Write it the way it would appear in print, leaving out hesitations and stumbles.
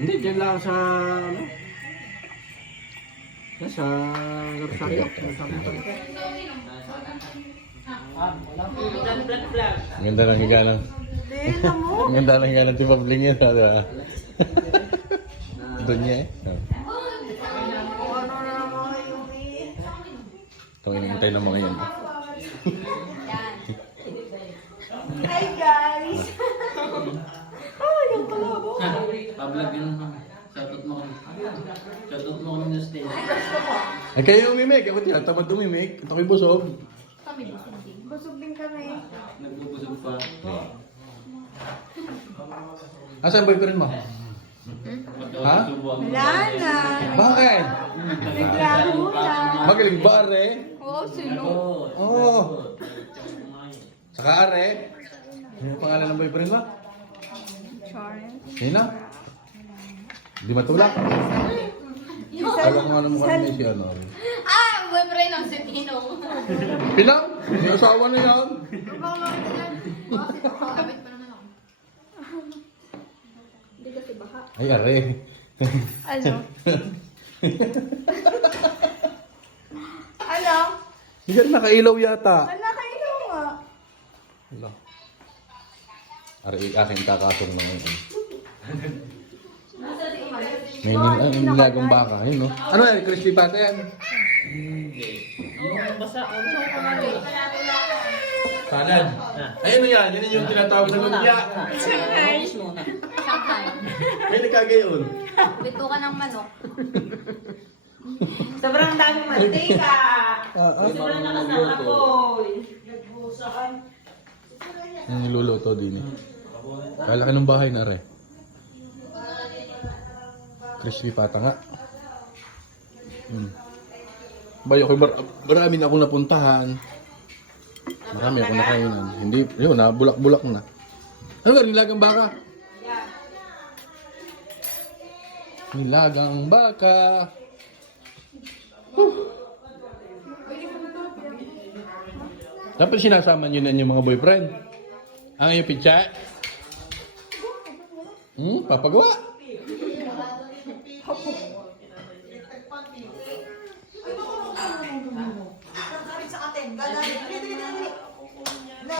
Hindi, dyan lang sa, ano? Yan, sa Rosario. Ang ganda lang higa ng... Ang ganda lang higa ng tibabling yan. Doon niya eh. Itong inintay ng mga yan. Hi guys! Oh, yung kalabo. Pablog yun. Shoutout mo kami. Shoutout mo kami na stage. Ay kayo umimik. Ako tinatamad umimik. Ito ko'y busog. Kami busog din. Busog din kami. Nagbubusog pa. Asan boyfriend mo? Ha? Wala na. Bakit? Naglaro na. Magaling ba are? Oo, sino? Oo. Saka are? Ano yung pangalan ng boyfriend mo? Charles. Yun lang. Di matulak. Alam mo ano mo kami si ano. Ah, boyfriend ng Sentino. Pinang? May asawa na yan. Kapit pa naman ako. Hindi kasi baka. Ay are. Ano? Ano? Hindi ka nakailaw yata. Ano kayo nga? Wala. Are aking kakasong ng ngayon. May nilagong baka. Yun no? Ano yan? Crispy pata yan? Basta ako. Panan. Ayun yan. Yan yung tinatawag na lumpia. Shanghai. May nagkagayon. Bitukan ng manok. Sobrang daming mantika. Sobrang nakasalapoy. Ang niluluto din eh. Kalaki ng bahay na re. Crispy pata nga. Bayo ko marami na akong napuntahan. Marami akong nakainan. Hindi, yun na, bulak-bulak na. Ano ba, nilagang baka? Nilagang baka. Dapat sinasama nyo na yung mga boyfriend. Ang iyong pitsa? Papagawa? Sa atin, gano'n.